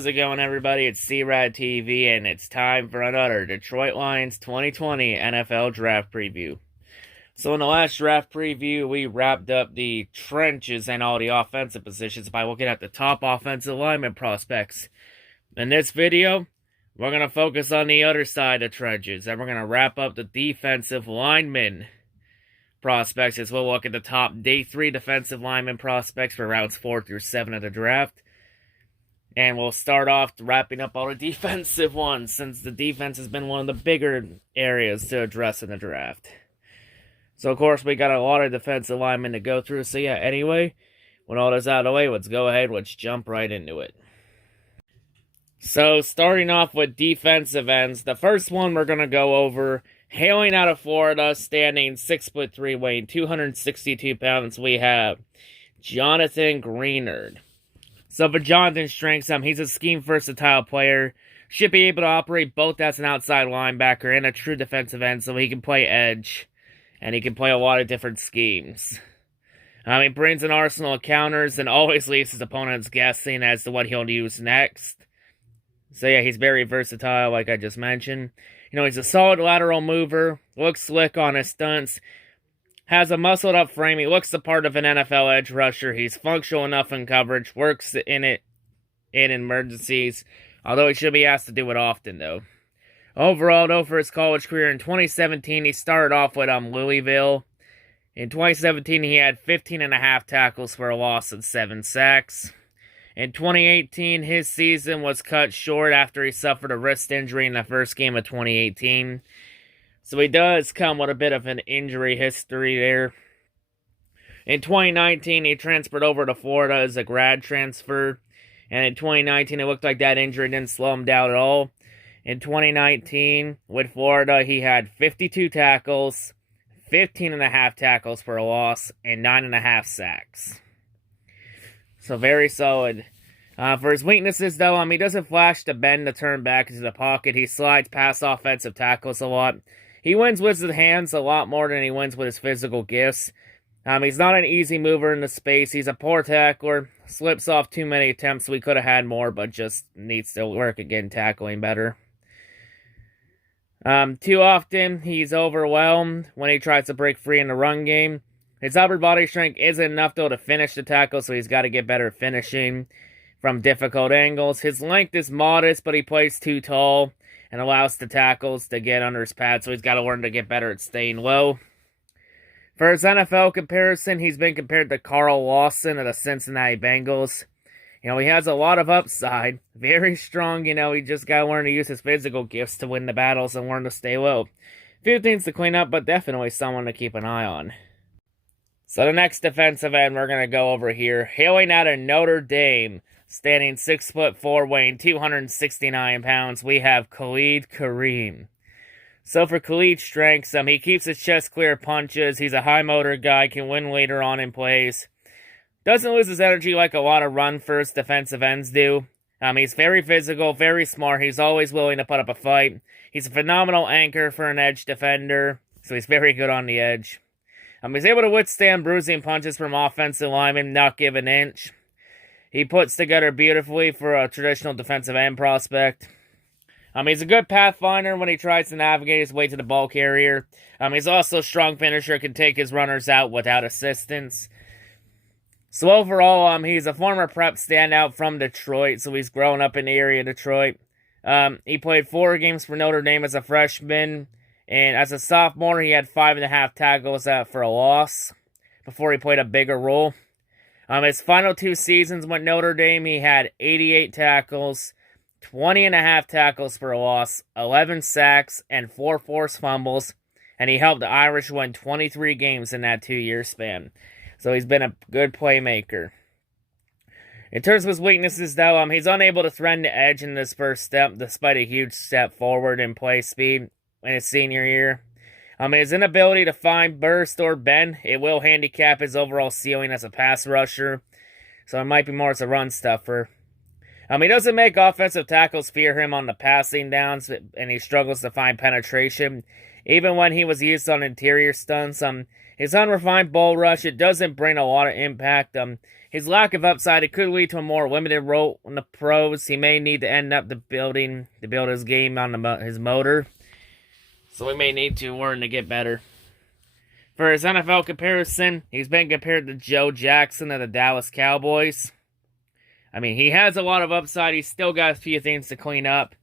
how's it going, everybody? It's C-RadTV, and it's time for another Detroit Lions 2020 NFL Draft Preview. So in the last draft preview, we wrapped up the trenches and all the offensive positions by looking at the top offensive lineman prospects. In this video, we're going to focus on the other side of the trenches, and we're going to wrap up the defensive lineman prospects as we'll look at the top day 3 defensive lineman prospects for rounds 4 through 7 of the draft. And we'll start off wrapping up all the defensive ones, since the defense has been one of the bigger areas to address in the draft. So, of course, we got a lot of defensive linemen to go through. So, yeah, anyway, when all this out of the way, let's go ahead, let's jump right into it. So, starting off with defensive ends, the first one we're going to go over, hailing out of Florida, standing 6'3", weighing 262 pounds, we have Jonathan Greenard. So for Jonathan's strengths, he's a scheme versatile player. Should be able to operate both as an outside linebacker and a true defensive end, so he can play edge. And he can play a lot of different schemes. He brings an arsenal of counters and always leaves his opponents guessing as to what he'll use next. So yeah, he's very versatile, like I just mentioned. He's a solid lateral mover, looks slick on his stunts, has a muscled up frame. He looks the part of an NFL edge rusher. He's functional enough in coverage, works in emergencies, although he should be asked to do it often, though. Overall, though, for his college career, in 2017, he started off with Louisville. In 2017, he had 15.5 tackles for a loss and 7 sacks. In 2018, his season was cut short after he suffered a wrist injury in the first game of 2018. So he does come with a bit of an injury history there. In 2019, he transferred over to Florida as a grad transfer. And in 2019, it looked like that injury didn't slow him down at all. In 2019, with Florida, he had 52 tackles, 15.5 tackles for a loss, and 9.5 sacks. So very solid. For his weaknesses, though, he doesn't flash to bend to turn back into the pocket. He slides past offensive tackles a lot. He wins with his hands a lot more than he wins with his physical gifts. He's not an easy mover in the space. He's a poor tackler. Slips off too many attempts. We could have had more, but just needs to work again tackling better. Too often, he's overwhelmed when he tries to break free in the run game. His upper body strength isn't enough, though, to finish the tackle, so he's got to get better at finishing from difficult angles. His length is modest, but he plays too tall and allows the tackles to get under his pad, so he's got to learn to get better at staying low. For his NFL comparison, he's been compared to Carl Lawson of the Cincinnati Bengals. He has a lot of upside, very strong, he just got to learn to use his physical gifts to win the battles and learn to stay low. Few things to clean up, but definitely someone to keep an eye on. So the next defensive end we're going to go over here, hailing out of Notre Dame, standing 6'4", weighing 269 pounds, we have Khalid Kareem. So for Khalid's strengths, he keeps his chest clear of punches. He's a high motor guy, can win later on in plays. Doesn't lose his energy like a lot of run-first defensive ends do. He's very physical, very smart. He's always willing to put up a fight. He's a phenomenal anchor for an edge defender, so he's very good on the edge. He's able to withstand bruising punches from offensive linemen, not give an inch. He puts together beautifully for a traditional defensive end prospect. He's a good pathfinder when he tries to navigate his way to the ball carrier. He's also a strong finisher, can take his runners out without assistance. So overall, he's a former prep standout from Detroit, so he's grown up in the area of Detroit. He played 4 games for Notre Dame as a freshman, and as a sophomore, he had 5.5 tackles for a loss before he played a bigger role. His final 2 seasons with Notre Dame, he had 88 tackles, 20.5 tackles for a loss, 11 sacks, and 4 forced fumbles, and he helped the Irish win 23 games in that 2-year span. So he's been a good playmaker. In terms of his weaknesses, though, he's unable to threaten the edge in this first step, despite a huge step forward in play speed in his senior year. His inability to find burst or bend, it will handicap his overall ceiling as a pass rusher, so it might be more as a run stuffer. He doesn't make offensive tackles fear him on the passing downs, and he struggles to find penetration Even when he was used on interior stunts, his unrefined bull rush, it doesn't bring a lot of impact. His lack of upside, it could lead to a more limited role in the pros. He may need to end up building his game on his motor. So we may need to learn to get better. For his NFL comparison, he's been compared to Joe Jackson of the Dallas Cowboys. I mean, he has a lot of upside. He's still got a few things to clean up.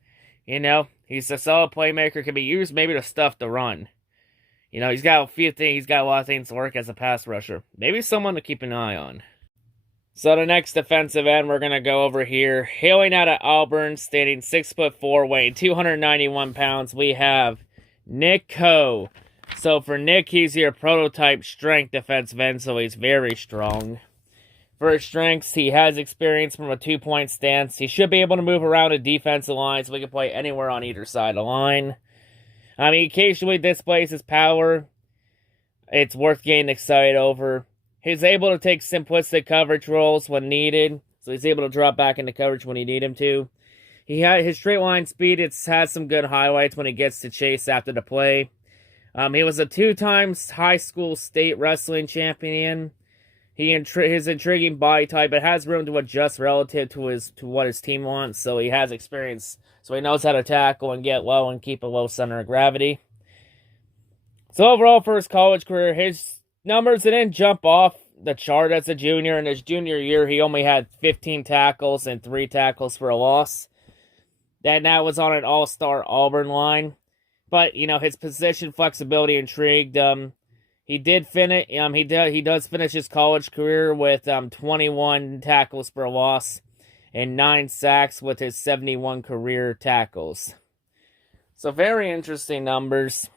You know, he's a solid playmaker, can be used maybe to stuff the run. You know, he's got a few things, he's got a lot of things to work as a pass rusher. Maybe someone to keep an eye on. So the next defensive end we're going to go over here, hailing out of Auburn, standing 6'4", weighing 291 pounds, we have Nick Coe. So for Nick, he's your prototype strength defensive end, so he's very strong. For his strengths, he has experience from a two-point stance. He should be able to move around a defensive line, so he can play anywhere on either side of the line. He occasionally displays his power. It's worth getting excited over. He's able to take simplistic coverage roles when needed, so he's able to drop back into coverage when you need him to. His straight line speed, has some good highlights when he gets to chase after the play. He was a 2-time high school state wrestling champion. His intriguing body type, it has room to adjust relative to what his team wants, so he has experience. So he knows how to tackle and get low and keep a low center of gravity. So overall for his college career, his numbers didn't jump off the chart as a junior. In his junior year, he only had 15 tackles and 3 tackles for a loss. That was on an all-star Auburn line. But, you know, his position flexibility intrigued. He did finish. He does finish his college career with 21 tackles for a loss and 9 sacks with his 71 career tackles. So very interesting numbers.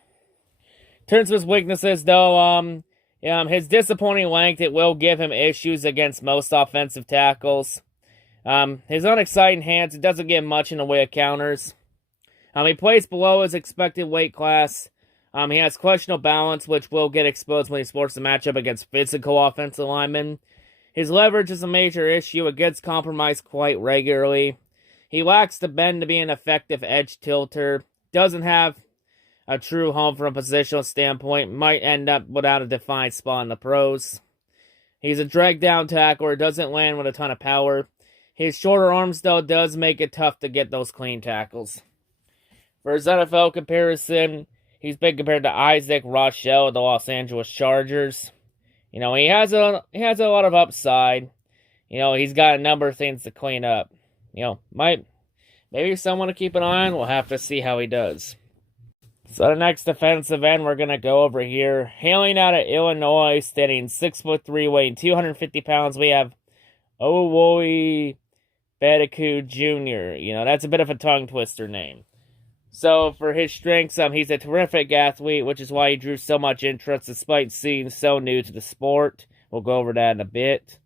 In terms of his weaknesses, though, his disappointing length, it will give him issues against most offensive tackles. His unexciting hands, it doesn't get much in the way of counters. He plays below his expected weight class. He has questionable balance, which will get exposed when he sports a matchup against physical offensive linemen. His leverage is a major issue. It gets compromised quite regularly. He lacks the bend to be an effective edge tilter. Doesn't have a true home from a positional standpoint. Might end up without a defined spot in the pros. He's a drag down tackler. Doesn't land with a ton of power. His shorter arms, though, does make it tough to get those clean tackles. For his NFL comparison, he's been compared to Isaac Rochelle of the Los Angeles Chargers. You know, he has a lot of upside. You know, he's got a number of things to clean up. You know, maybe someone to keep an eye on. We'll have to see how he does. So the next defensive end we're going to go over here, hailing out of Illinois, standing 6'3", weighing 250 pounds, we have Owoye Bedeku Jr. You know, that's a bit of a tongue twister name. So, for his strengths, he's a terrific athlete, which is why he drew so much interest despite being so new to the sport. We'll go over that in a bit.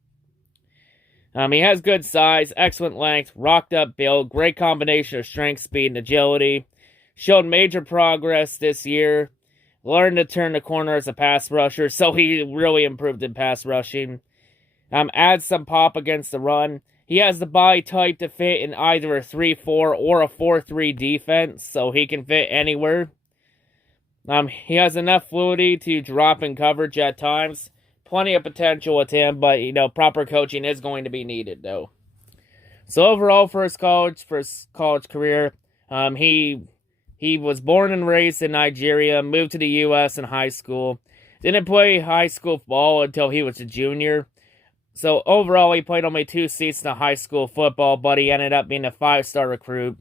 He has good size, excellent length, rocked up build, great combination of strength, speed, and agility. Showed major progress this year. Learned to turn the corner as a pass rusher, so he really improved in pass rushing. Adds some pop against the run. He has the body type to fit in either a 3-4 or a 4-3 defense, so he can fit anywhere. He has enough fluidity to drop in coverage at times. Plenty of potential with him, but, you know, proper coaching is going to be needed, though. So overall, for his college career, he was born and raised in Nigeria, moved to the U.S. in high school. Didn't play high school ball until he was a junior. So overall, he played only 2 seasons of high school football, but he ended up being a 5-star recruit.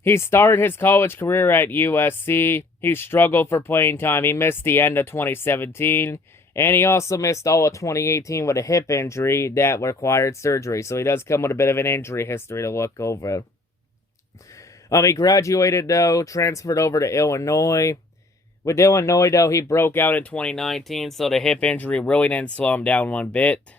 He started his college career at USC. He struggled for playing time. He missed the end of 2017, and he also missed all of 2018 with a hip injury that required surgery. So he does come with a bit of an injury history to look over. He graduated, though, transferred over to Illinois. With Illinois, though, he broke out in 2019, so the hip injury really didn't slow him down one bit.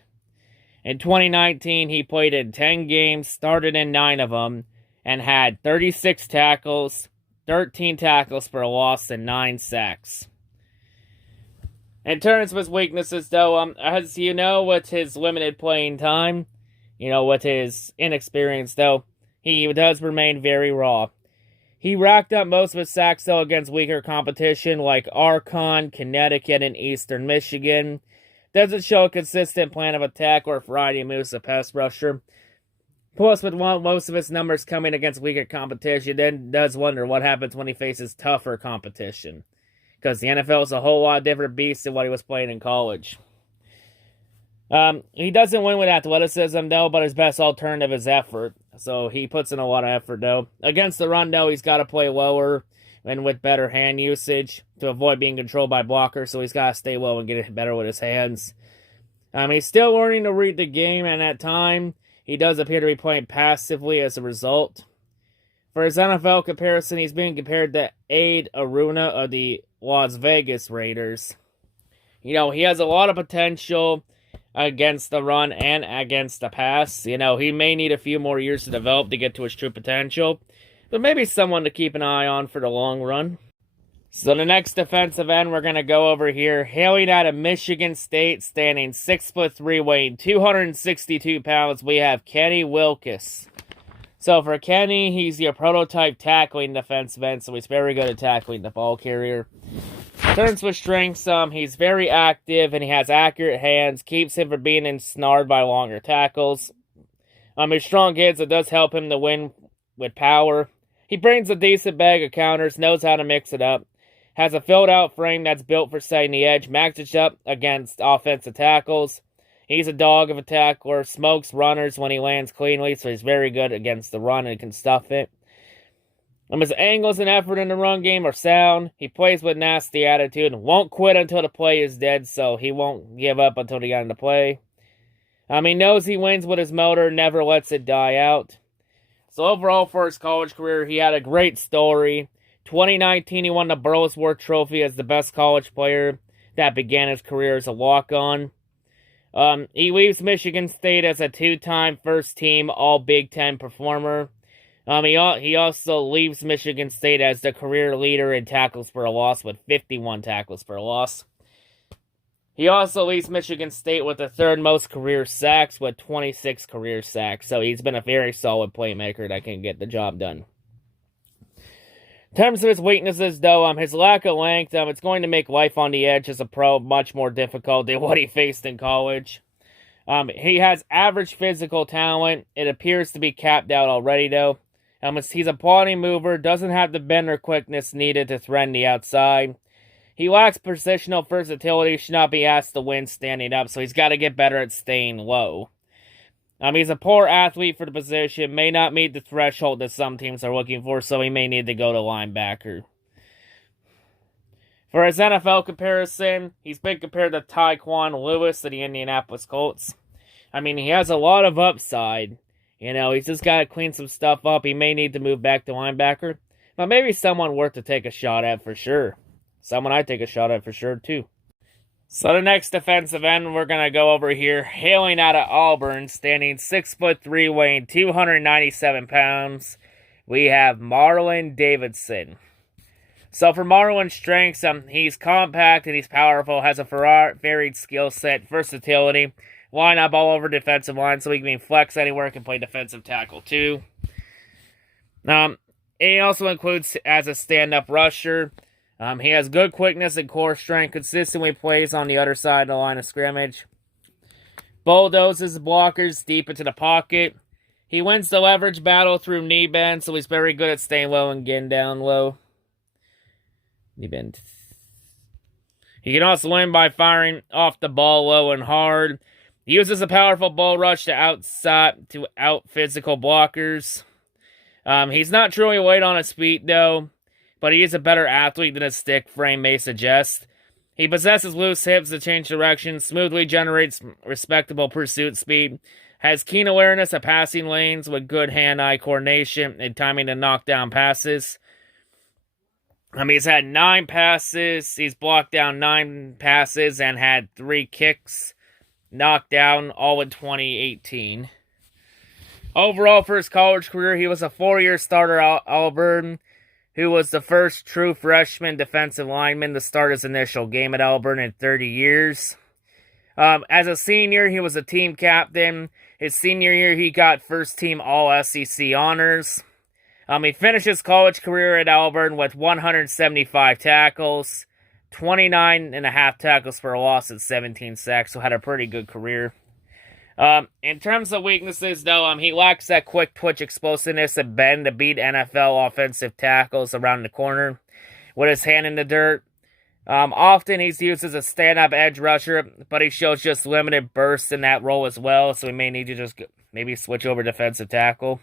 In 2019, he played in 10 games, started in 9 of them, and had 36 tackles, 13 tackles for a loss, and 9 sacks. In terms of his weaknesses, though, as you know, with his limited playing time, you know, with his inexperience, though, he does remain very raw. He racked up most of his sacks, though, against weaker competition like Archon, Connecticut, and Eastern Michigan. Doesn't show a consistent plan of attack or variety of moves as a pass rusher. Plus, with most of his numbers coming against weaker competition, then does wonder what happens when he faces tougher competition. Because the NFL is a whole lot different beast than what he was playing in college. He doesn't win with athleticism, though, but his best alternative is effort. So he puts in a lot of effort, though. Against the run, though, he's got to play lower and with better hand usage to avoid being controlled by blockers. So he's got to stay low and get it better with his hands. He's still learning to read the game, and at time, he does appear to be playing passively as a result. For his NFL comparison, he's being compared to Ade Aruna of the Las Vegas Raiders. He has a lot of potential against the run and against the pass. He may need a few more years to develop to get to his true potential, but maybe someone to keep an eye on for the long run. So the next defensive end we're going to go over here, hailing out of Michigan State, standing 6'3", weighing 262 pounds, we have Kenny Wilkins. So for Kenny, he's your prototype tackling defensive end, so he's very good at tackling the ball carrier. Turns with strengths, he's very active and he has accurate hands, keeps him from being ensnared by longer tackles. His strong hands, it does help him to win with power. He brings a decent bag of counters, knows how to mix it up, has a filled out frame that's built for setting the edge, matches up against offensive tackles. He's a dog of a tackler, smokes runners when he lands cleanly, so he's very good against the run and can stuff it. His angles and effort in the run game are sound. He plays with nasty attitude and won't quit until the play is dead, so he won't give up until he got into play. He knows he wins with his motor, never lets it die out. So overall for his college career, he had a great story. 2019, he won the Burlsworth Trophy as the best college player that began his career as a walk-on. He leaves Michigan State as a two-time first-team All-Big Ten performer. He also leaves Michigan State as the career leader in tackles for a loss with 51 tackles for a loss. He also leads Michigan State with the third most career sacks with 26 career sacks. So he's been a very solid playmaker that can get the job done. In terms of his weaknesses, though, his lack of length, it's going to make life on the edge as a pro much more difficult than what he faced in college. He has average physical talent. It appears to be capped out already, though. He's a plodding mover, doesn't have the bend or quickness needed to threaten the outside. He lacks positional versatility, should not be asked to win standing up, so he's got to get better at staying low. He's a poor athlete for the position, may not meet the threshold that some teams are looking for, so he may need to go to linebacker. For his NFL comparison, he's been compared to Tyquan Lewis of the Indianapolis Colts. He has a lot of upside. He's just got to clean some stuff up. He may need to move back to linebacker. But maybe someone worth to take a shot at for sure. Someone I take a shot at for sure, too. So the next defensive end we're going to go over here, hailing out of Auburn, standing 6'3", weighing 297 pounds, we have Marlin Davidson. So for Marlin's strengths, he's compact and he's powerful, has a varied skill set, versatility, line up all over defensive line, so he can flex anywhere, can play defensive tackle too. He also includes as a stand-up rusher. He has good quickness and core strength, consistently plays on the other side of the line of scrimmage. Bulldozes blockers deep into the pocket. He wins the leverage battle through knee bend, so he's very good at staying low and getting down low. Knee bend. He can also win by firing off the ball low and hard. He uses a powerful bull rush to out physical blockers. He's not truly weight on his feet, though, but he is a better athlete than his stick frame may suggest. He possesses loose hips to change direction, smoothly generates respectable pursuit speed, has keen awareness of passing lanes with good hand-eye coordination and timing to knock down passes. He's had 9 passes, he's blocked down 9 passes and had 3 kicks knocked down, all in 2018. Overall, for his college career, he was a 4-year starter at Auburn, who was the first true freshman defensive lineman to start his initial game at Auburn in 30 years. As a senior, he was a team captain. His senior year, he got first-team All-SEC honors. He finished his college career at Auburn with 175 tackles, 29.5 tackles for a loss, and 17 sacks, so had a pretty good career. In terms of weaknesses, though, he lacks that quick twitch explosiveness and bend to beat NFL offensive tackles around the corner with his hand in the dirt. Often he's used as a stand-up edge rusher, but he shows just limited bursts in that role as well, so we may need to just maybe switch over defensive tackle.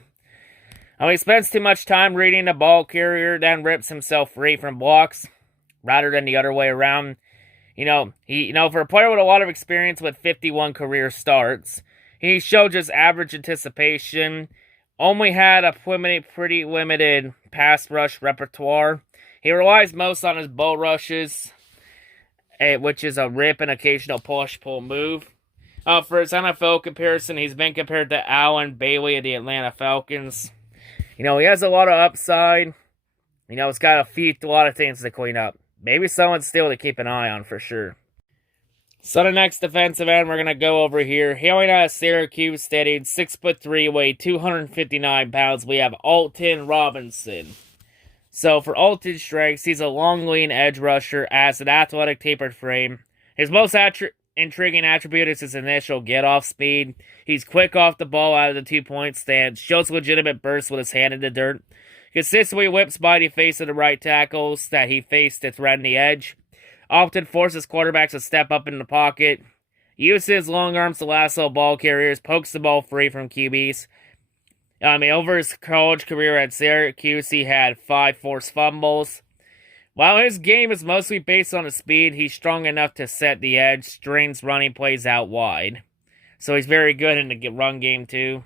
He spends too much time reading the ball carrier, then rips himself free from blocks, rather than the other way around. For a player with a lot of experience with 51 career starts, he showed just average anticipation, only had a pretty limited pass rush repertoire. He relies most on his bull rushes, which is a rip and occasional push-pull move. For his NFL comparison, he's been compared to Allen Bailey of the Atlanta Falcons. He has a lot of upside. He's got a lot of things to clean up. Maybe someone still to keep an eye on for sure. So the next defensive end we're going to go over here, hailing out of Syracuse, standing 6'3", weighing 259 pounds, we have Alton Robinson. So for Alton's strengths, he's a long, lean edge rusher, has an athletic tapered frame. His most intriguing attribute is his initial get-off speed. He's quick off the ball out of the two-point stance, shows legitimate bursts with his hand in the dirt, consistently whips by the face of the right tackles that he faced to threaten the edge, often forces quarterbacks to step up in the pocket, uses his long arms to lasso ball carriers, pokes the ball free from QBs. Over his college career at Syracuse, he had 5 forced fumbles. While his game is mostly based on his speed, he's strong enough to set the edge, strings running plays out wide. So he's very good in the run game too.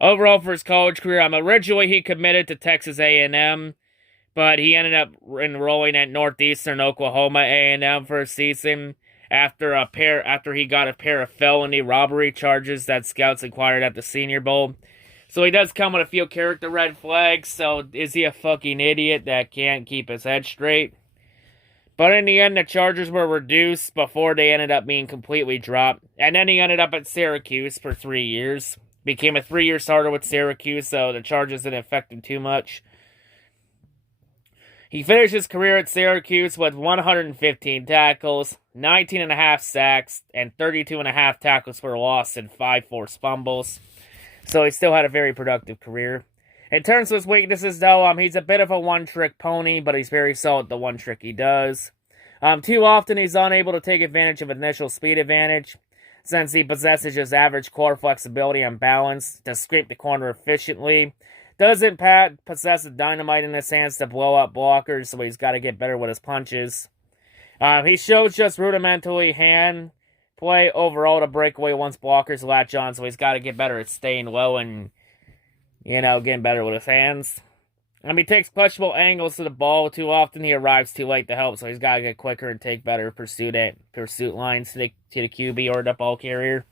Overall for his college career, originally he committed to Texas A&M, but he ended up enrolling at Northeastern Oklahoma A&M for a season after he got a pair of felony robbery charges that scouts acquired at the Senior Bowl. So he does come with a few character red flags, so is he a fucking idiot that can't keep his head straight? But in the end, the charges were reduced before they ended up being completely dropped. And then he ended up at Syracuse for 3 years. Became a 3-year starter with Syracuse, so the charges didn't affect him too much. He finished his career at Syracuse with 115 tackles, 19.5 sacks, and 32.5 tackles for loss and 5 forced fumbles. So he still had a very productive career. In terms of his weaknesses, though, he's a bit of a one-trick pony, but he's very solid at the one trick he does. Too often, he's unable to take advantage of initial speed advantage, since he possesses just average core flexibility and balance to scrape the corner efficiently. Doesn't possess a dynamite in his hands to blow up blockers, so he's got to get better with his punches. He shows just rudimentally hand play overall to break away once blockers latch on, so he's got to get better at staying low and, getting better with his hands. He takes questionable angles to the ball. Too often he arrives too late to help, so he's got to get quicker and take better pursuit lines to the QB or the ball carrier.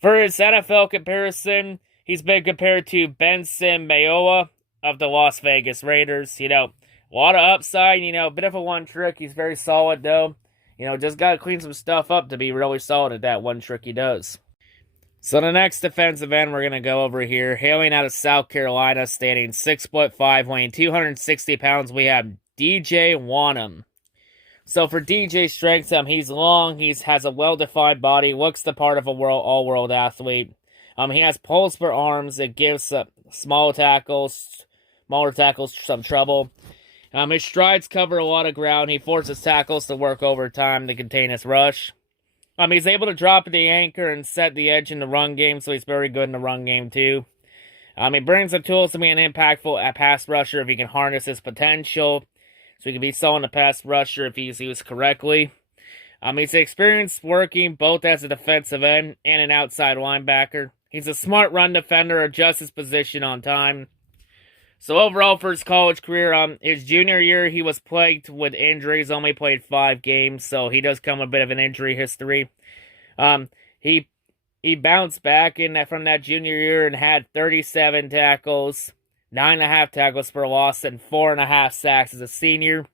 For his NFL comparison, he's been compared to Benson Mayowa of the Las Vegas Raiders. A lot of upside, a bit of a one trick. He's very solid, though. Just got to clean some stuff up to be really solid at that one trick he does. So the next defensive end we're going to go over here, hailing out of South Carolina, standing 6'5", weighing 260 pounds, we have DJ Wonnum. So for DJ's strengths, he's long, he has a well-defined body, looks the part of a all-world athlete. He has pulls for arms, it gives smaller tackles some trouble. His strides cover a lot of ground. He forces tackles to work overtime to contain his rush. He's able to drop the anchor and set the edge in the run game, so he's very good in the run game too. He brings the tools to be an impactful pass rusher if he can harness his potential. So he can be solid a pass rusher if he's used correctly. He's experienced working both as a defensive end and an outside linebacker. He's a smart run defender, adjusts his position on time. So overall for his college career, his junior year he was plagued with injuries, only played 5 games, so he does come with a bit of an injury history. He bounced back from that junior year and had 37 tackles, 9.5 tackles for loss, and 4.5 sacks as a senior.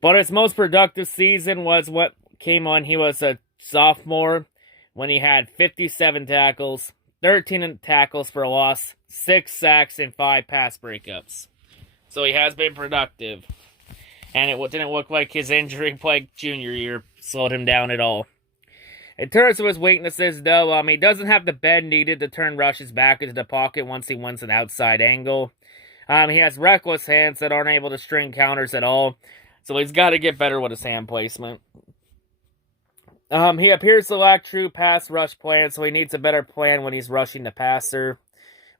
But his most productive season was what came on. He was a sophomore when he had 57 tackles, 13 tackles for loss, 6 sacks, and 5 pass breakups. So he has been productive. And it didn't look like his injury-plagued junior year slowed him down at all. In terms of his weaknesses, though, he doesn't have the bend needed to turn rushes back into the pocket once he wins an outside angle. He has reckless hands that aren't able to string counters at all, so he's got to get better with his hand placement. He appears to lack true pass rush plan, so he needs a better plan when he's rushing the passer.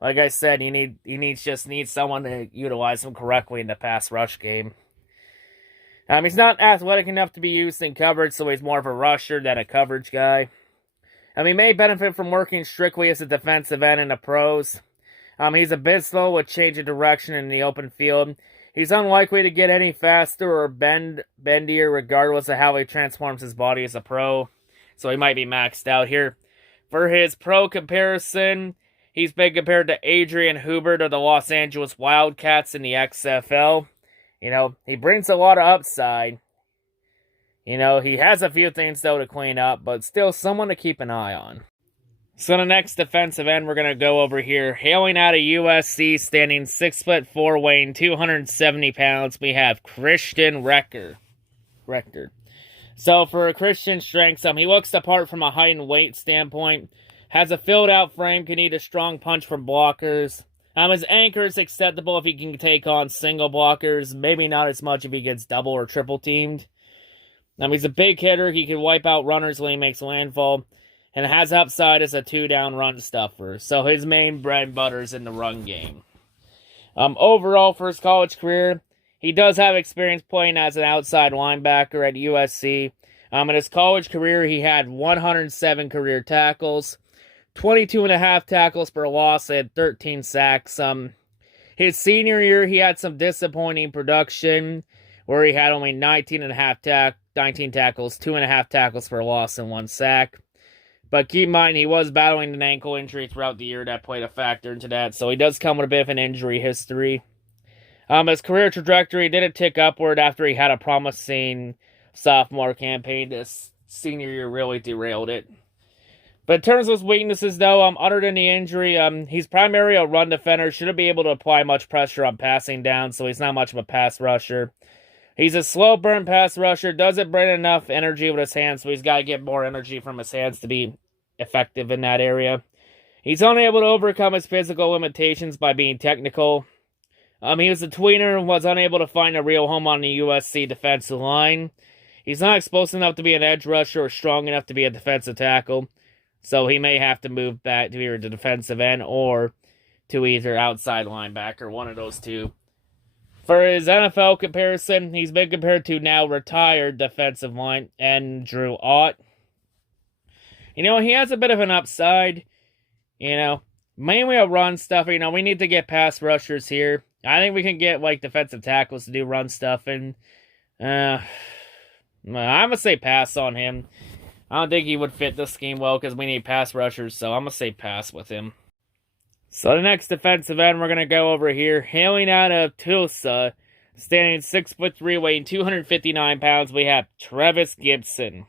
Like I said, he needs someone to utilize him correctly in the pass rush game. He's not athletic enough to be used in coverage, so he's more of a rusher than a coverage guy. He may benefit from working strictly as a defensive end in the pros. He's a bit slow with change of direction in the open field. He's unlikely to get any faster or bendier regardless of how he transforms his body as a pro. So he might be maxed out here. For his pro comparison, he's been compared to Adrian Hubert of the Los Angeles Wildcats in the XFL. He brings a lot of upside. He has a few things, though, to clean up, but still someone to keep an eye on. So the next defensive end we're going to go over here, hailing out of USC, standing 6'4", weighing 270 pounds, we have Christian Rector. So for Christian's strengths, he looks the part from a height and weight standpoint, has a filled-out frame, can eat a strong punch from blockers. His anchor is acceptable if he can take on single blockers, maybe not as much if he gets double or triple teamed. He's a big hitter, he can wipe out runners when he makes landfall, and has upside as a 2-down run stuffer, so his main bread and butter is in the run game. Overall, for his college career, he does have experience playing as an outside linebacker at USC. In his college career, he had 107 career tackles, 22.5 tackles per loss, and 13 sacks. His senior year, he had some disappointing production, where he had only 19 tackles, 2.5 tackles for loss, and 1 sack. But keep in mind, he was battling an ankle injury throughout the year that played a factor into that, so he does come with a bit of an injury history. His career trajectory didn't tick upward after he had a promising sophomore campaign. This senior year really derailed it. But in terms of his weaknesses, though, other than the injury, he's primarily a run defender, shouldn't be able to apply much pressure on passing down, so he's not much of a pass rusher. He's a slow burn pass rusher, doesn't bring enough energy with his hands, so he's got to get more energy from his hands to be effective in that area. He's unable to overcome his physical limitations by being technical. He was a tweener and was unable to find a real home on the USC defensive line. He's not explosive enough to be an edge rusher or strong enough to be a defensive tackle, so he may have to move back to either the defensive end or to either outside linebacker, one of those two. For his NFL comparison, he's been compared to now retired defensive line end Drew Ott. He has a bit of an upside. Mainly a run stuff. We need to get pass rushers here. I think we can get, defensive tackles to do run stuff. And I'm going to say pass on him. I don't think he would fit this scheme well because we need pass rushers. So I'm going to say pass with him. So the next defensive end we're going to go over here, hailing out of Tulsa, standing 6'3", weighing 259 pounds, we have Trevis Gibson.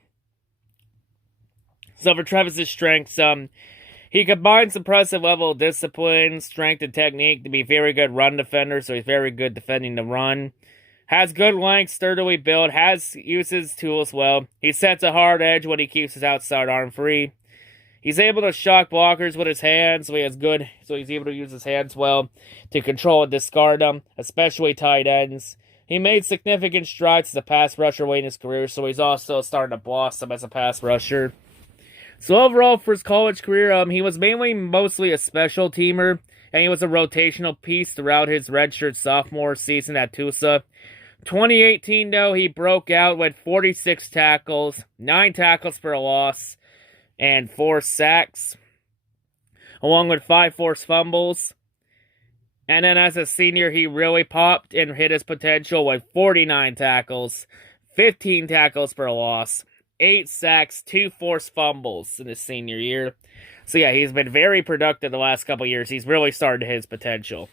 So for Trevis's strengths, he combines impressive level of discipline, strength, and technique to be very good run defender, so he's very good defending the run. Has good length, sturdily built, uses tools well. He sets a hard edge when he keeps his outside arm free. He's able to shock blockers with his hands, so he's able to use his hands well to control and discard them, especially tight ends. He made significant strides as a pass rusher late in his career, so he's also starting to blossom as a pass rusher. So overall, for his college career, he was mostly a special teamer, and he was a rotational piece throughout his redshirt sophomore season at Tulsa. 2018, though, he broke out with 46 tackles, 9 tackles for a loss, and 4 sacks, along with 5 forced fumbles. And then as a senior, he really popped and hit his potential with 49 tackles, 15 tackles for a loss, 8 sacks, 2 forced fumbles in his senior year. So yeah, he's been very productive the last couple years. He's really started to hit his potential.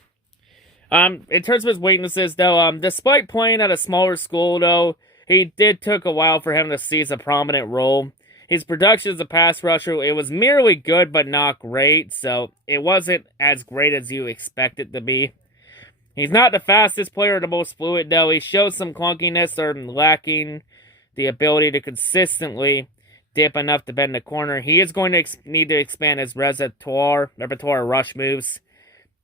In terms of his weaknesses, though, despite playing at a smaller school, though, it took a while for him to seize a prominent role. His production as a pass rusher, it was merely good but not great, so it wasn't as great as you expect it to be. He's not the fastest player or the most fluid, though. He shows some clunkiness or lacking the ability to consistently dip enough to bend the corner. He is going to need to expand his repertoire of rush moves.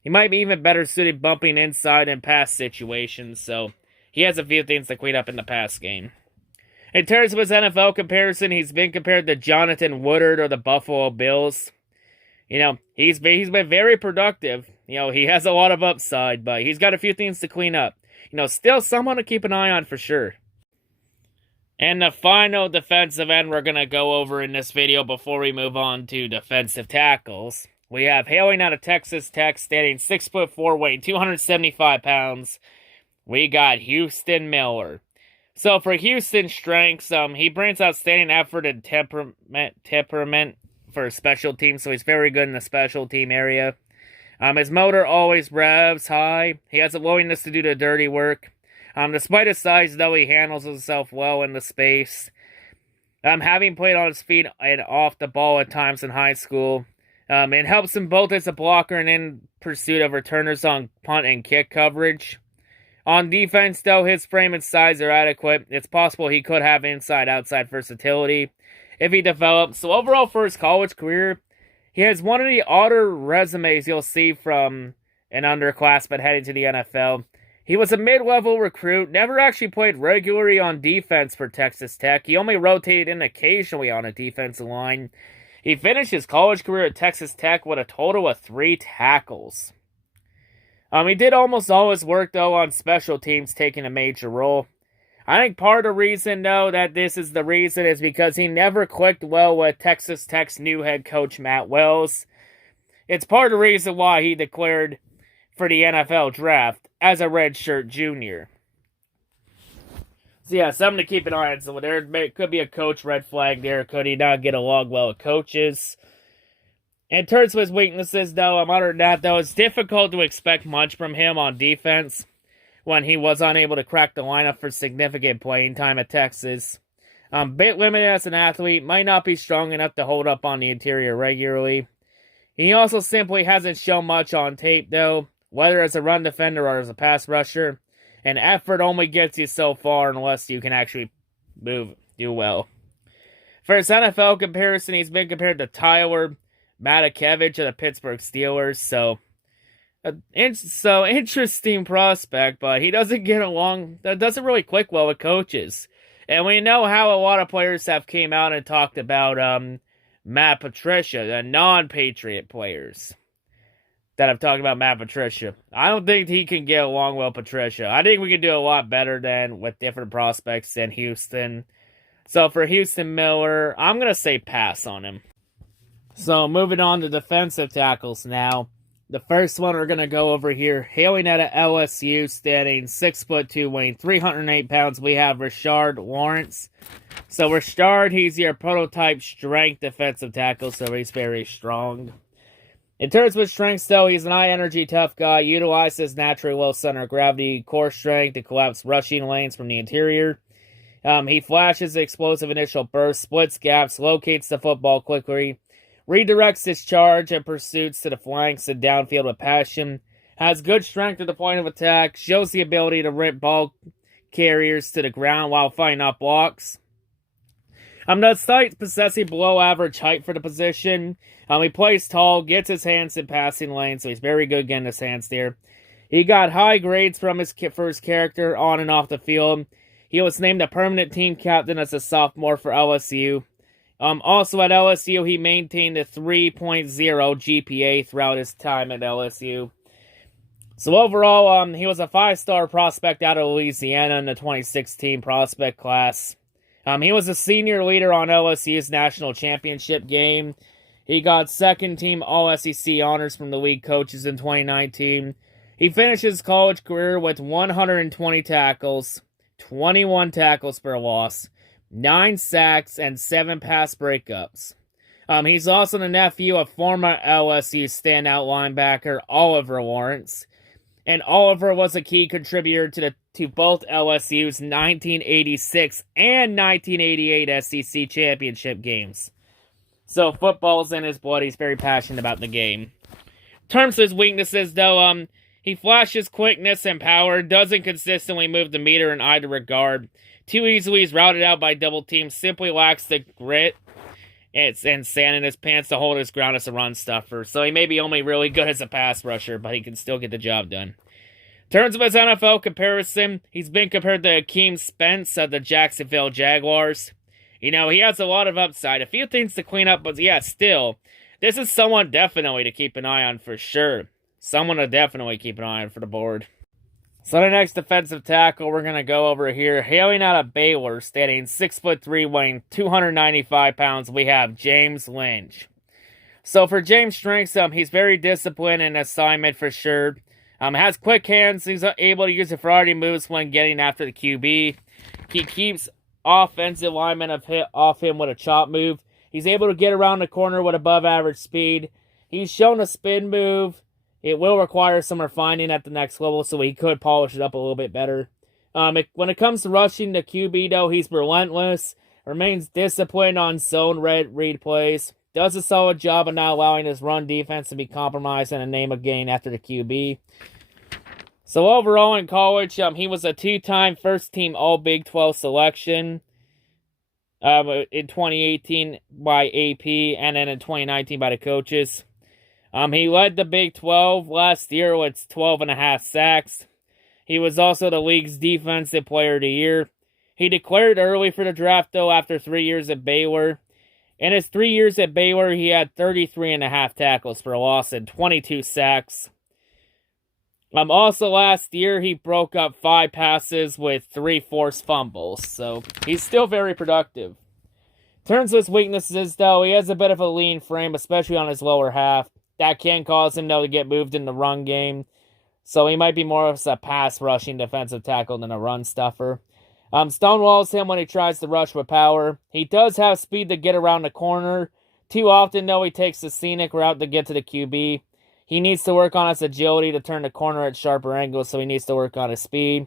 He might be even better suited bumping inside in pass situations, so he has a few things to clean up in the pass game. In terms of his NFL comparison, he's been compared to Jonathan Woodard or the Buffalo Bills. You know, he's been very productive. You know, he has a lot of upside, but he's got a few things to clean up. You know, still someone to keep an eye on for sure. And the final defensive end we're going to go over in this video before we move on to defensive tackles. We have hailing out of Texas Tech, standing 6'4", weighing 275 pounds. We got Houston Miller. So for Houston's strengths, he brings outstanding effort and temperament for special teams, so he's very good in the special team area. His motor always revs high. He has a willingness to do the dirty work. Despite his size, though, he handles himself well in the space. Having played on his feet and off the ball at times in high school, it helps him both as a blocker and in pursuit of returners on punt and kick coverage. On defense, though, his frame and size are adequate. It's possible he could have inside-outside versatility if he develops. So overall, for his college career, he has one of the odder resumes you'll see from an underclassman heading to the NFL. He was a mid-level recruit, never actually played regularly on defense for Texas Tech. He only rotated in occasionally on a defensive line. He finished his college career at Texas Tech with a total of 3 tackles. He did almost all his work, though, on special teams, taking a major role. I think part of the reason, though, that this is the reason is because he never clicked well with Texas Tech's new head coach, Matt Wells. It's part of the reason why he declared for the NFL draft as a redshirt junior. So, yeah, something to keep an eye on. So, there could be a coach red flag there. Could he not get along well with coaches? In terms of his weaknesses, though, other than that, though, it's difficult to expect much from him on defense when he was unable to crack the lineup for significant playing time at Texas. Bit limited as an athlete, might not be strong enough to hold up on the interior regularly. He also simply hasn't shown much on tape, though, whether as a run defender or as a pass rusher. And effort only gets you so far unless you can actually do well. For his NFL comparison, he's been compared to Tyler Matakevich of the Pittsburgh Steelers, so interesting prospect, but he doesn't get along, that doesn't really click well with coaches. And we know how a lot of players have came out and talked about Matt Patricia, the non-Patriot players that have talked about Matt Patricia. I don't think he can get along well with Patricia. I think we can do a lot better than with different prospects in Houston. So for Houston Miller, I'm going to say pass on him. So, moving on to defensive tackles now. The first one we're going to go over here, hailing out of LSU, standing 6'2", weighing 308 pounds, we have Rashard Lawrence. So, Rashard, he's your prototype strength defensive tackle, so he's very strong. In terms of his strengths, though, he's an high-energy, tough guy, utilizes his naturally low center of gravity, core strength to collapse rushing lanes from the interior. He flashes explosive initial bursts, splits gaps, locates the football quickly, redirects his charge and pursuits to the flanks and downfield with passion, has good strength at the point of attack, shows the ability to rip ball carriers to the ground while fighting off blocks. Despite possessing below average height for the position, he plays tall, gets his hands in passing lanes, so he's very good getting his hands there. He got high grades from his first character on and off the field. He was named a permanent team captain as a sophomore for LSU. Also at LSU, he maintained a 3.0 GPA throughout his time at LSU. So overall, he was a 5-star prospect out of Louisiana in the 2016 prospect class. He was a senior leader on LSU's national championship game. He got second-team All-SEC honors from the league coaches in 2019. He finished his college career with 120 tackles, 21 tackles for a loss, 9 sacks, and 7 pass breakups. He's also the nephew of former LSU standout linebacker Oliver Lawrence. and Oliver was a key contributor to both LSU's 1986 and 1988 SEC championship games. So football's in his blood. He's very passionate about the game. In terms of his weaknesses, though, he flashes quickness and power, doesn't consistently move the meter in either regard. Too easily he's routed out by double teams, simply lacks the grit and sand in his pants to hold his ground as a run stuffer. So he may be only really good as a pass rusher, but he can still get the job done. In terms of his NFL comparison, he's been compared to Akeem Spence of the Jacksonville Jaguars. He has a lot of upside. A few things to clean up, but yeah, still, this is someone definitely to keep an eye on for sure. Someone to definitely keep an eye on for the board. So the next defensive tackle we're going to go over here, hailing out of Baylor, standing 6'3", weighing 295 pounds, we have James Lynch. So for James' strengths, he's very disciplined in assignment for sure. Has quick hands, he's able to use a variety of moves when getting after the QB. He keeps offensive linemen off him with a chop move. He's able to get around the corner with above average speed. He's shown a spin move. It will require some refining at the next level, so he could polish it up a little bit better. When it comes to rushing the QB, though, he's relentless, remains disciplined on zone read plays, does a solid job of not allowing his run defense to be compromised in a name of gain after the QB. So overall in college, he was a two-time first-team All-Big 12 selection in 2018 by AP and then in 2019 by the coaches. He led the Big 12 last year with 12.5 sacks. He was also the league's Defensive Player of the Year. He declared early for the draft, though, after 3 years at Baylor. In his 3 years at Baylor, he had 33.5 tackles for a loss and 22 sacks. Also last year, he broke up 5 passes with 3 forced fumbles, so he's still very productive. In terms of his weaknesses, though, he has a bit of a lean frame, especially on his lower half. That can cause him, though, to get moved in the run game. So he might be more of a pass-rushing defensive tackle than a run stuffer. Stonewalls him when he tries to rush with power. He does have speed to get around the corner. Too often, though, he takes the scenic route to get to the QB. He needs to work on his agility to turn the corner at sharper angles, so he needs to work on his speed.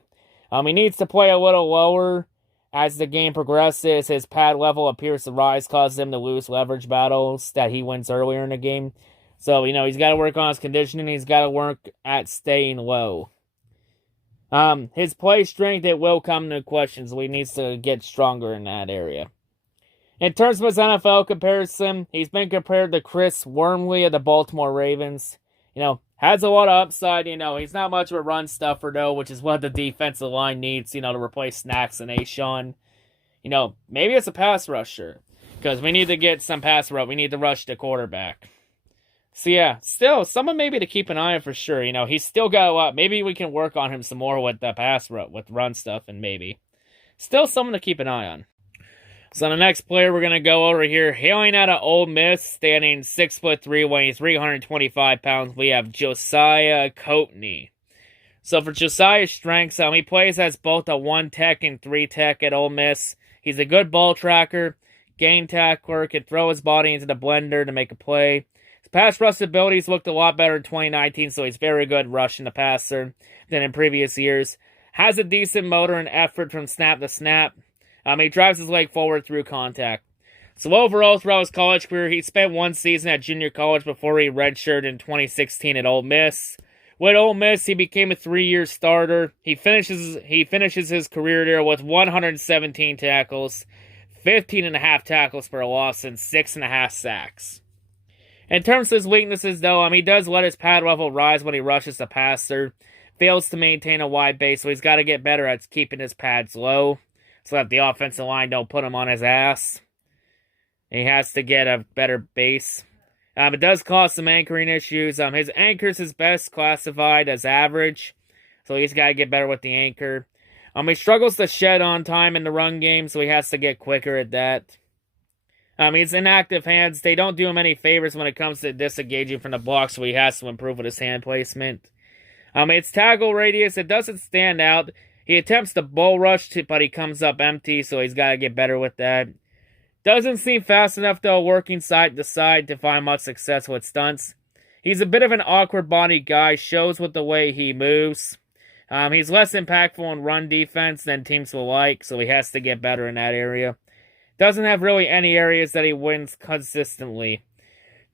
He needs to play a little lower. As the game progresses, his pad level appears to rise, causing him to lose leverage battles that he wins earlier in the game. So, he's got to work on his conditioning. He's got to work at staying low. His play strength, it will come to questions. So he needs to get stronger in that area. In terms of his NFL comparison, he's been compared to Chris Wormley of the Baltimore Ravens. Has a lot of upside. He's not much of a run stuffer, though, which is what the defensive line needs, to replace Snacks and Ashawn. Maybe it's a pass rusher. Because we need to get some pass rush. We need to rush the quarterback. So yeah, still, someone maybe to keep an eye on for sure. He's still got a lot. Maybe we can work on him some more with the pass rush, with run stuff, and maybe. Still someone to keep an eye on. So the next player we're going to go over here, hailing out of Ole Miss, standing 6'3", weighing 325 pounds, we have Josiah Carter. So for Josiah's strengths, he plays as both a 1-tech and 3-tech at Ole Miss. He's a good ball tracker, game tackler, can throw his body into the blender to make a play. Pass rush abilities looked a lot better in 2019, so he's very good rushing the passer than in previous years. Has a decent motor and effort from snap to snap. He drives his leg forward through contact. So overall, throughout his college career, he spent 1 season at junior college before he redshirted in 2016 at Ole Miss. With Ole Miss, he became a 3-year starter. He finishes his career there with 117 tackles, 15.5 tackles for a loss, and 6.5 sacks. In terms of his weaknesses, though, he does let his pad level rise when he rushes the passer. Fails to maintain a wide base, so he's got to get better at keeping his pads low so that the offensive line don't put him on his ass. He has to get a better base. It does cause some anchoring issues. His anchors is best classified as average, so he's got to get better with the anchor. He struggles to shed on time in the run game, so he has to get quicker at that. He's inactive hands. They don't do him any favors when it comes to disengaging from the block, so he has to improve with his hand placement. Its tackle radius, it doesn't stand out. He attempts to bull rush, but he comes up empty, so he's got to get better with that. Doesn't seem fast enough, though, working side to side to find much success with stunts. He's a bit of an awkward body guy, shows with the way he moves. He's less impactful in run defense than teams will like, so he has to get better in that area. Doesn't have really any areas that he wins consistently.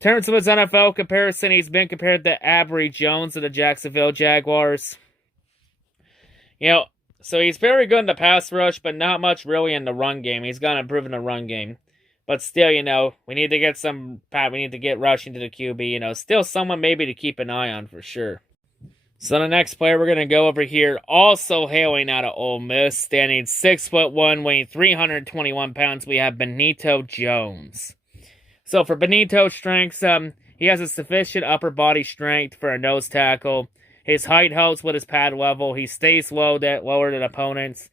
In terms of his NFL comparison, he's been compared to Avery Jones of the Jacksonville Jaguars. So he's very good in the pass rush, but not much really in the run game. He's got to improve in the run game. But still, we need to get rushing to the QB. Still someone maybe to keep an eye on for sure. So the next player we're going to go over here, also hailing out of Ole Miss, standing 6'1", weighing 321 pounds, we have Benito Jones. So for Benito's strengths, he has a sufficient upper body strength for a nose tackle. His height helps with his pad level. He stays lower than opponents.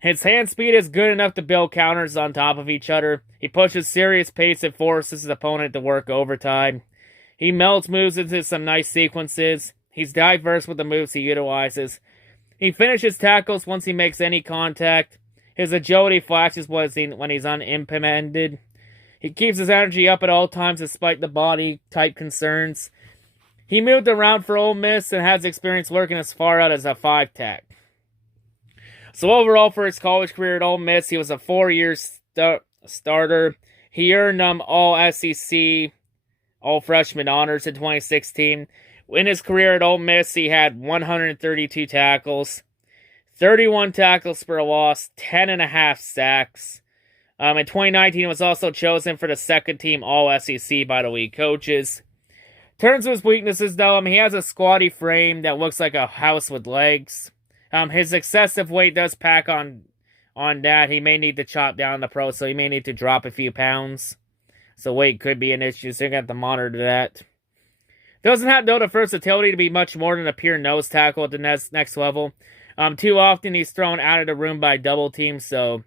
His hand speed is good enough to build counters on top of each other. He pushes serious pace and forces his opponent to work overtime. He melts moves into some nice sequences. He's diverse with the moves he utilizes. He finishes tackles once he makes any contact. His agility flashes when he's unimplemented. He keeps his energy up at all times despite the body type concerns. He moved around for Ole Miss and has experience working as far out as a 5-tech. So overall for his college career at Ole Miss, he was a 4-year starter. He earned all SEC, all freshman honors in 2016. In his career at Ole Miss, he had 132 tackles, 31 tackles for a loss, 10.5 sacks. In 2019, he was also chosen for the second-team All-SEC by the league coaches. In terms of his weaknesses, though, he has a squatty frame that looks like a house with legs. His excessive weight does pack on that. He may need to chop down the pro, so he may need to drop a few pounds. So weight could be an issue, so you're going to have to monitor that. Doesn't have, though, the versatility to be much more than a pure nose tackle at the next level. Too often he's thrown out of the room by double teams, so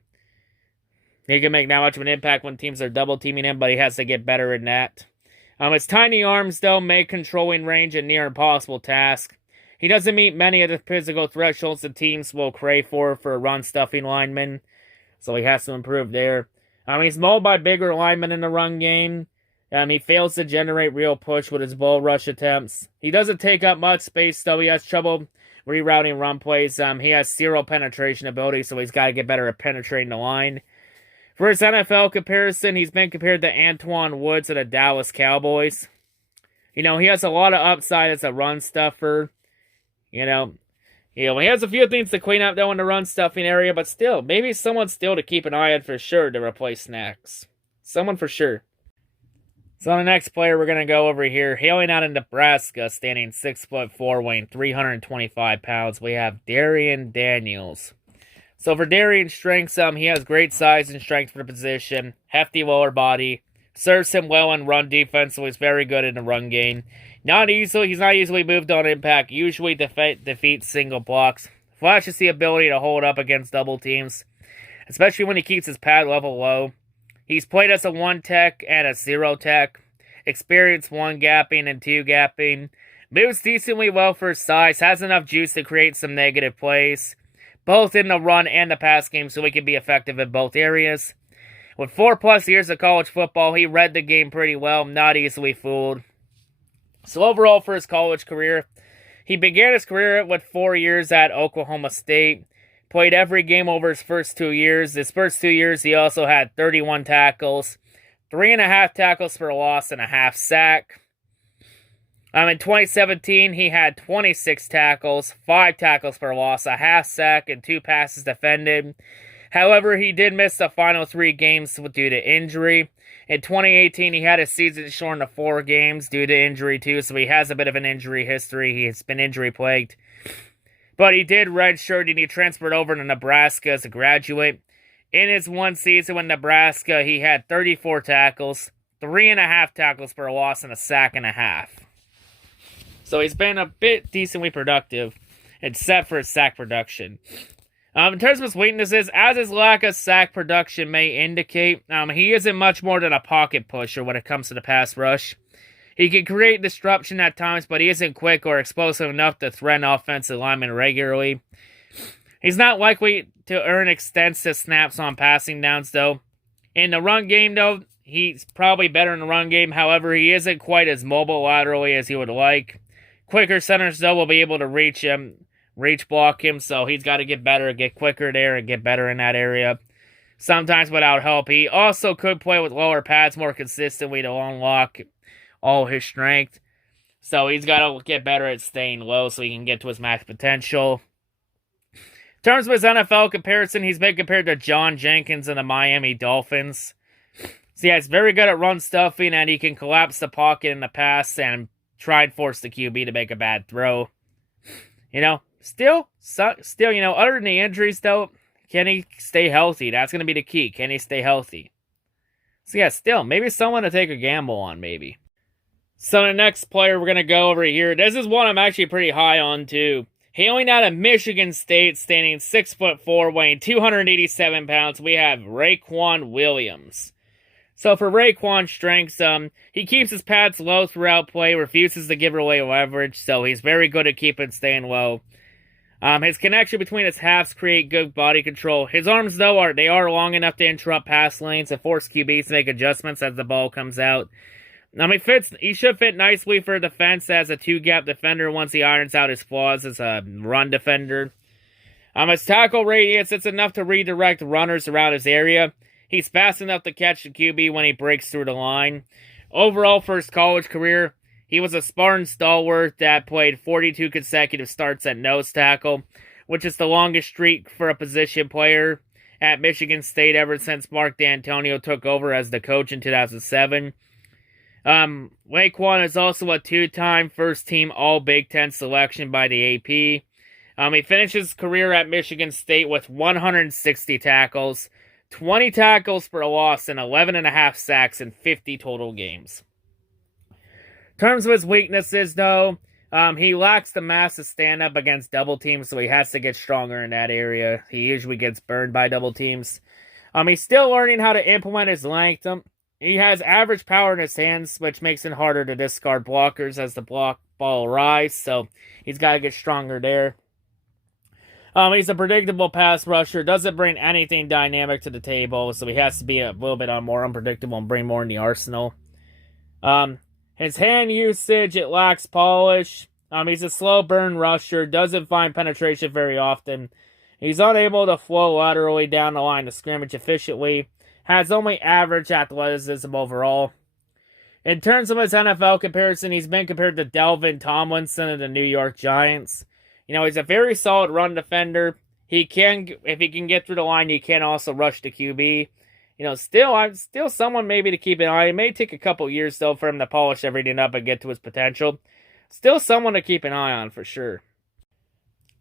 he can make not much of an impact when teams are double teaming him, but he has to get better in that. His tiny arms, though, make controlling range a near impossible task. He doesn't meet many of the physical thresholds the teams will crave for a run-stuffing lineman, so he has to improve there. He's mauled by bigger linemen in the run game. He fails to generate real push with his bull rush attempts. He doesn't take up much space, though. He has trouble rerouting run plays. He has zero penetration ability, so he's got to get better at penetrating the line. For his NFL comparison, he's been compared to Antoine Woods of the Dallas Cowboys. He has a lot of upside as a run stuffer. He has a few things to clean up, though, in the run stuffing area, but still, maybe someone still to keep an eye on for sure to replace Snacks. Someone for sure. So the next player we're going to go over here, hailing out of Nebraska, standing 6'4", weighing 325 pounds, we have Darian Daniels. So for Darian's strengths, he has great size and strength for the position, hefty lower body, serves him well in run defense, so he's very good in the run game. He's not easily moved on impact, usually defeats single blocks, flashes the ability to hold up against double teams, especially when he keeps his pad level low. He's played as a 1-tech and a 0-tech, experienced 1-gapping and 2-gapping, moves decently well for his size, has enough juice to create some negative plays, both in the run and the pass game, so he can be effective in both areas. With 4+ years of college football, he read the game pretty well, not easily fooled. So overall for his college career, he began his career with 4 years at Oklahoma State, played every game over his first 2 years. His first 2 years, he also had 31 tackles, 3.5 tackles for a loss, and a half sack. In 2017, he had 26 tackles, 5 tackles for a loss, a half sack, and 2 passes defended. However, he did miss the final 3 games due to injury. In 2018, he had his season shortened to 4 games due to injury too, so he has a bit of an injury history. He has been injury-plagued. But he did redshirt and he transferred over to Nebraska as a graduate. In his one season with Nebraska, he had 34 tackles, 3.5 tackles for a loss, and a sack and a half. So he's been a bit decently productive, except for his sack production. In terms of his weaknesses, as his lack of sack production may indicate, he isn't much more than a pocket pusher when it comes to the pass rush. He can create disruption at times, but he isn't quick or explosive enough to threaten offensive linemen regularly. He's not likely to earn extensive snaps on passing downs, though. In the run game, though, he's probably better in the run game. However, he isn't quite as mobile laterally as he would like. Quicker centers, though, will be able to reach block him, so he's got to get better, get quicker there, and get better in that area. Sometimes without help. He also could play with lower pads more consistently to unlock all his strength. So he's got to get better at staying low so he can get to his max potential. In terms of his NFL comparison, he's been compared to John Jenkins and the Miami Dolphins. So yeah, he's very good at run stuffing, and he can collapse the pocket in the pass and try and force the QB to make a bad throw. Still, other than the injuries, though, can he stay healthy? That's going to be the key. Can he stay healthy? So yeah, still, maybe someone to take a gamble on, maybe. So the next player we're going to go over here, this is one I'm actually pretty high on, too. Hailing out of Michigan State, standing 6'4", weighing 287 pounds, we have Raekwon Williams. So for Raekwon's strengths, he keeps his pads low throughout play, refuses to give away leverage, so he's very good at keeping staying low. His connection between his halves create good body control. His arms, though, are long enough to interrupt pass lanes and force QBs to make adjustments as the ball comes out. He should fit nicely for defense as a two-gap defender once he irons out his flaws as a run defender. His tackle radius, it's enough to redirect runners around his area. He's fast enough to catch the QB when he breaks through the line. Overall, for his college career, he was a Spartan stalwart that played 42 consecutive starts at nose tackle, which is the longest streak for a position player at Michigan State ever since Mark D'Antonio took over as the coach in 2007. Raekwon is also a two-time first-team All-Big Ten selection by the AP. He finished his career at Michigan State with 160 tackles, 20 tackles for a loss, and 11.5 sacks in 50 total games. In terms of his weaknesses, though, he lacks the mass to stand up against double teams, so he has to get stronger in that area. He usually gets burned by double teams. He's still learning how to implement his length. He has average power in his hands, which makes it harder to discard blockers as the ball rise, so he's got to get stronger there. He's a predictable pass rusher, doesn't bring anything dynamic to the table, so he has to be a little bit more unpredictable and bring more in the arsenal. His hand usage, it lacks polish. He's a slow burn rusher, doesn't find penetration very often. He's unable to flow laterally down the line of scrimmage efficiently. Has only average athleticism overall. In terms of his NFL comparison, he's been compared to Delvin Tomlinson of the New York Giants. He's a very solid run defender. If he can get through the line, he can also rush the QB. Still someone maybe to keep an eye on. It may take a couple years, though, for him to polish everything up and get to his potential. Still someone to keep an eye on, for sure.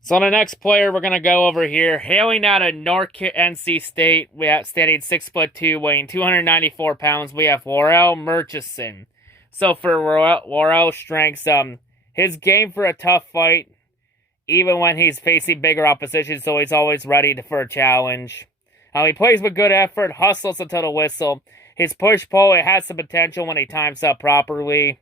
So the next player we're going to go over here, hailing out of NC State, we have standing 6'2", weighing 294 pounds, we have Florell Herring. So for Florell's strengths, his game for a tough fight, even when he's facing bigger opposition, so he's always ready for a challenge. He plays with good effort, hustles until the whistle. His push-pull, it has some potential when he times up properly.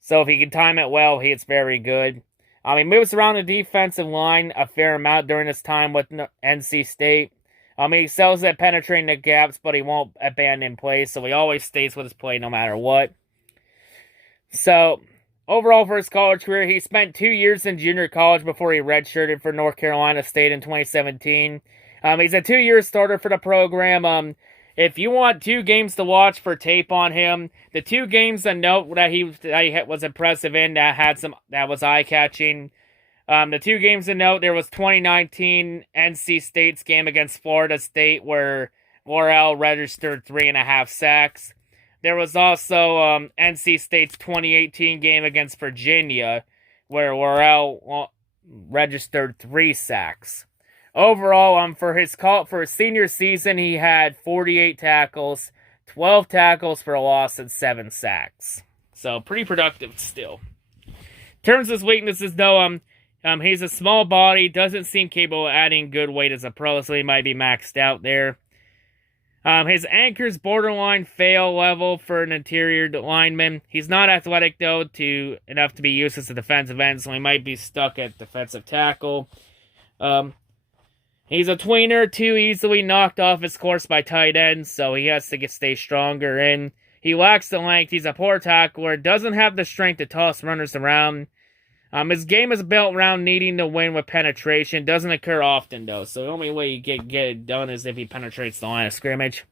So if he can time it well, it's very good. He moves around the defensive line a fair amount during his time with NC State. He excels at penetrating the gaps, but he won't abandon plays, so he always stays with his play no matter what. So, overall for his college career, he spent 2 years in junior college before he redshirted for North Carolina State in 2017. He's a 2-year starter for the program. If you want 2 games to watch for tape on him, the 2 games to note that he was impressive in, that was eye-catching. The 2 games to note, there was 2019 NC State's game against Florida State where Florell registered 3.5 sacks. There was also NC State's 2018 game against Virginia where Florell registered 3 sacks. Overall, for his senior season, he had 48 tackles, 12 tackles for a loss, and 7 sacks. So, pretty productive still. In terms of his weaknesses, though, he's a small body, doesn't seem capable of adding good weight as a pro, so he might be maxed out there. His anchor's borderline fail level for an interior lineman. He's not athletic, though, enough to be used as a defensive end, so he might be stuck at defensive tackle. He's a tweener, too easily knocked off his course by tight ends, so he has to stay stronger. And he lacks the length. He's a poor tackler, doesn't have the strength to toss runners around. His game is built around needing to win with penetration. Doesn't occur often, though, so the only way you get it done is if he penetrates the line of scrimmage.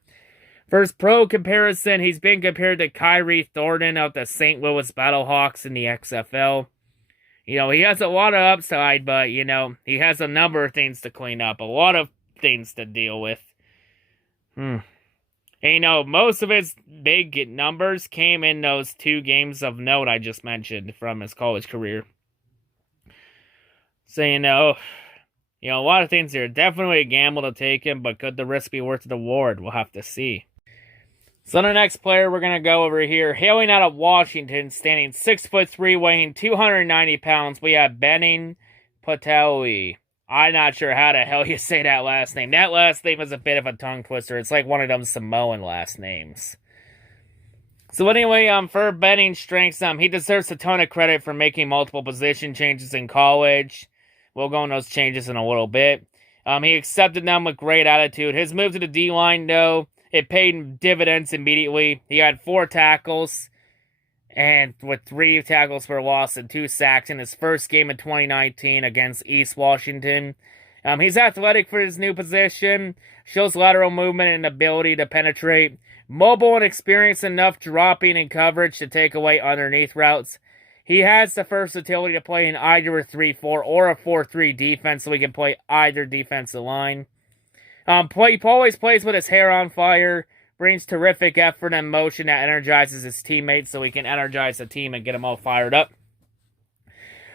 For his pro comparison, he's been compared to Kyrie Thornton of the St. Louis Battlehawks in the XFL. He has a lot of upside, but, he has a number of things to clean up. A lot of things to deal with. And, most of his big numbers came in those 2 games of note I just mentioned from his college career. So, a lot of things here. Definitely a gamble to take him, but could the risk be worth the reward? We'll have to see. So the next player we're going to go over here, hailing out of Washington, standing 6'3", weighing 290 pounds, we have Benning Patel. I'm not sure how the hell you say that last name. That last name is a bit of a tongue twister. It's like one of them Samoan last names. So anyway, for Benning's strengths, he deserves a ton of credit for making multiple position changes in college. We'll go on those changes in a little bit. He accepted them with great attitude. His move to the D-line, though, it paid dividends immediately. He had 4 tackles, and with 3 tackles for loss and 2 sacks in his first game in 2019 against East Washington. He's athletic for his new position, shows lateral movement and ability to penetrate, mobile and experienced enough dropping and coverage to take away underneath routes. He has the versatility to play in either a 3-4 or a 4-3 defense, so he can play either defensive line. He always plays with his hair on fire, brings terrific effort and motion that energizes his teammates so he can energize the team and get them all fired up.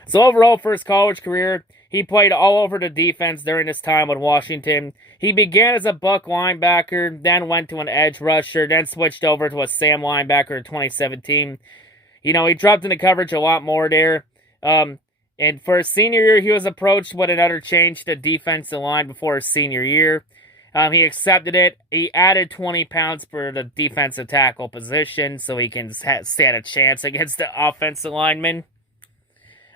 So overall, for his college career, he played all over the defense during his time with Washington. He began as a buck linebacker, then went to an edge rusher, then switched over to a Sam linebacker in 2017. He dropped into coverage a lot more there. And for his senior year, he was approached with another change to defensive line before his senior year. He accepted it. He added 20 pounds for the defensive tackle position so he can stand a chance against the offensive linemen.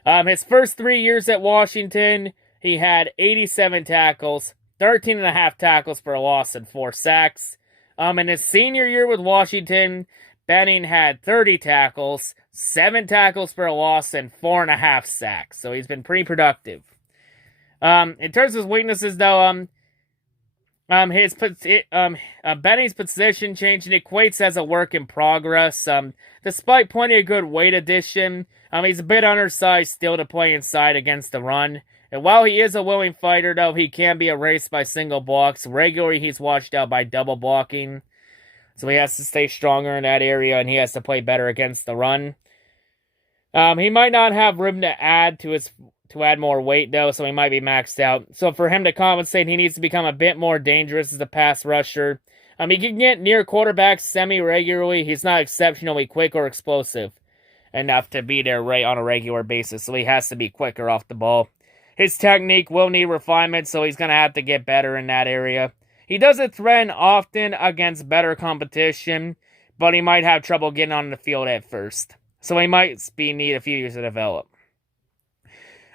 His first 3 years at Washington, he had 87 tackles, 13.5 tackles for a loss, and 4 sacks. In his senior year with Washington, Benning had 30 tackles, 7 tackles for a loss, and 4.5 sacks. So he's been pretty productive. In terms of his weaknesses, though, Benning's position change equates as a work in progress. Despite plenty of good weight addition, he's a bit undersized still to play inside against the run. And while he is a willing fighter, though, he can be erased by single blocks. Regularly, he's watched out by double blocking. So he has to stay stronger in that area, and he has to play better against the run. He might not have room to add more weight, though, so he might be maxed out. So for him to compensate, he needs to become a bit more dangerous as a pass rusher. He can get near quarterbacks semi-regularly. He's not exceptionally quick or explosive enough to be there right on a regular basis, so he has to be quicker off the ball. His technique will need refinement, so he's going to have to get better in that area. He doesn't threaten often against better competition, but he might have trouble getting on the field at first. So he might need a few years to develop.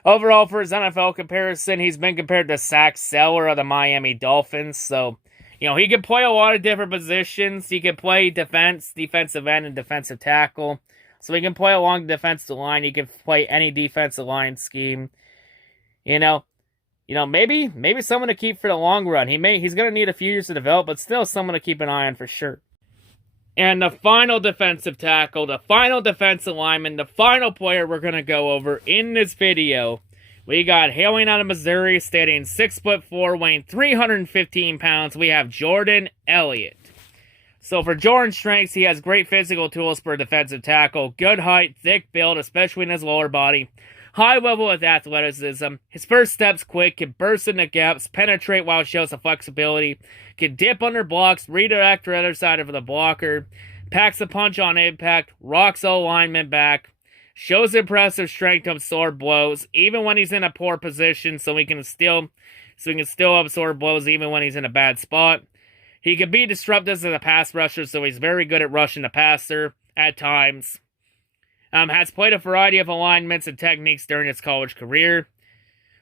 Overall, for his NFL comparison, he's been compared to Zach Seller of the Miami Dolphins. So, he can play a lot of different positions. He can play defense, defensive end, and defensive tackle. So he can play along the defensive line. He can play any defensive line scheme. Maybe someone to keep for the long run. He's going to need a few years to develop, but still someone to keep an eye on for sure. And the final defensive tackle, the final defensive lineman, the final player we're going to go over in this video, we got hailing out of Missouri, standing 6'4", weighing 315 pounds, we have Jordan Elliot. So for Jordan's strengths, he has great physical tools for a defensive tackle, good height, thick build, especially in his lower body, high level of athleticism. His first step's quick, can burst into gaps, penetrate while it shows some flexibility, can dip under blocks, redirect to the other side of the blocker, packs a punch on impact, rocks all linemen back, shows impressive strength to absorb blows, even when he's in a poor position, so he can still absorb blows even when he's in a bad spot. He can be disruptive as a pass rusher, so he's very good at rushing the passer at times. Has played a variety of alignments and techniques during his college career.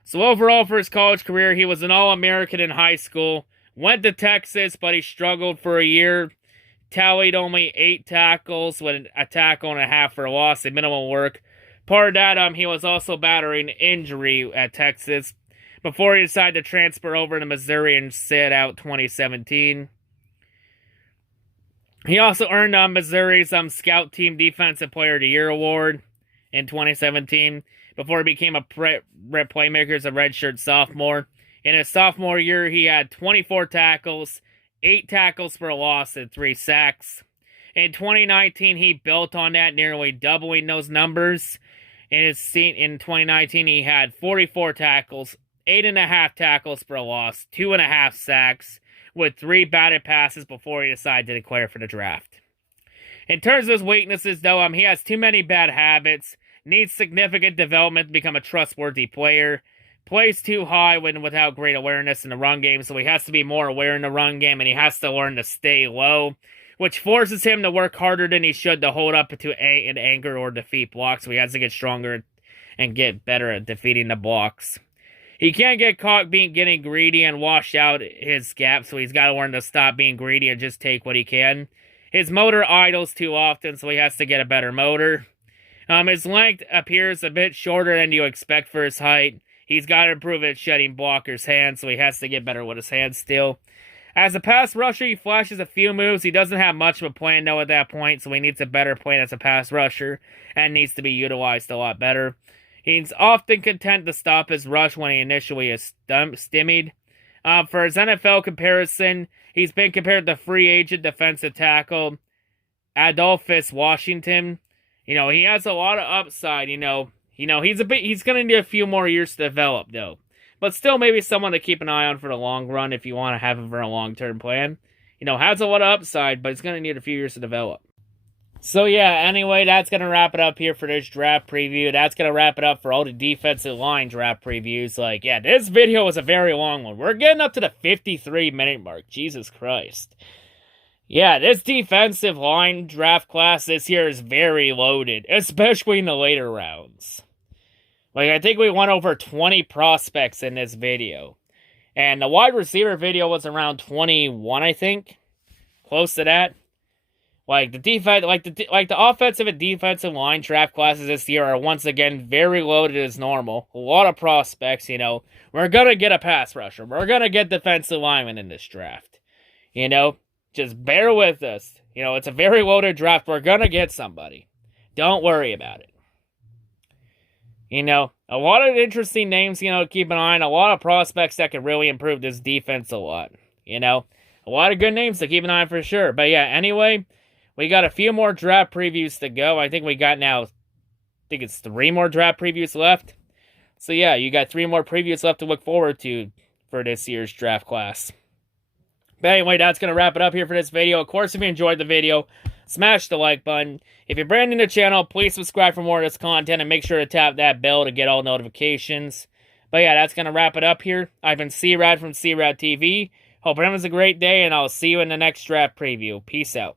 So overall for his college career, he was an All-American in high school. Went to Texas, but he struggled for a year. Tallied only 8 tackles with a tackle and a half for a loss and minimal work. Part of that, he was also battling injury at Texas before he decided to transfer over to Missouri and sit out 2017. He also earned Missouri's Scout Team Defensive Player of the Year award in 2017 before he became a playmaker as a redshirt sophomore. In his sophomore year, he had 24 tackles, 8 tackles for a loss, and 3 sacks. In 2019, he built on that, nearly doubling those numbers. In 2019, he had 44 tackles, 8.5 tackles for a loss, 2.5 sacks, with 3 batted passes before he decided to declare for the draft. In terms of his weaknesses, though, he has too many bad habits, needs significant development to become a trustworthy player, plays too high without great awareness in the run game, so he has to be more aware in the run game, and he has to learn to stay low, which forces him to work harder than he should to hold up to an anchor or defeat blocks, so he has to get stronger and get better at defeating the blocks. He can't get caught getting greedy and wash out his gap, so he's got to learn to stop being greedy and just take what he can. His motor idles too often, so he has to get a better motor. His length appears a bit shorter than you expect for his height. He's got to improve at shedding blockers' hands, so he has to get better with his hands still. As a pass rusher, he flashes a few moves. He doesn't have much of a plan, though, at that point, so he needs a better plan as a pass rusher and needs to be utilized a lot better. He's often content to stop his rush when he initially is stymied. For his NFL comparison, he's been compared to free agent defensive tackle Adolphus Washington. He has a lot of upside, he's going to need a few more years to develop, though. But still maybe someone to keep an eye on for the long run if you want to have him for a long-term plan. Has a lot of upside, but he's going to need a few years to develop. So yeah, anyway, that's going to wrap it up here for this draft preview. That's going to wrap it up for all the defensive line draft previews. This video was a very long one. We're getting up to the 53-minute mark. Jesus Christ. Yeah, this defensive line draft class this year is very loaded, especially in the later rounds. I think we went over 20 prospects in this video. And the wide receiver video was around 21, I think. Close to that. The offensive and defensive line draft classes this year are once again very loaded as normal. A lot of prospects, We're going to get a pass rusher. We're going to get defensive linemen in this draft. Just bear with us. It's a very loaded draft. We're going to get somebody. Don't worry about it. A lot of interesting names, to keep an eye on. A lot of prospects that could really improve this defense a lot. A lot of good names to keep an eye on for sure. But yeah, anyway, we got a few more draft previews to go. I think it's 3 more draft previews left. So yeah, you got 3 more previews left to look forward to for this year's draft class. But anyway, that's going to wrap it up here for this video. Of course, if you enjoyed the video, smash the like button. If you're brand new to the channel, please subscribe for more of this content and make sure to tap that bell to get all notifications. But yeah, that's going to wrap it up here. I've been C-Rad from C-RadTV. Hope everyone's a great day, and I'll see you in the next draft preview. Peace out.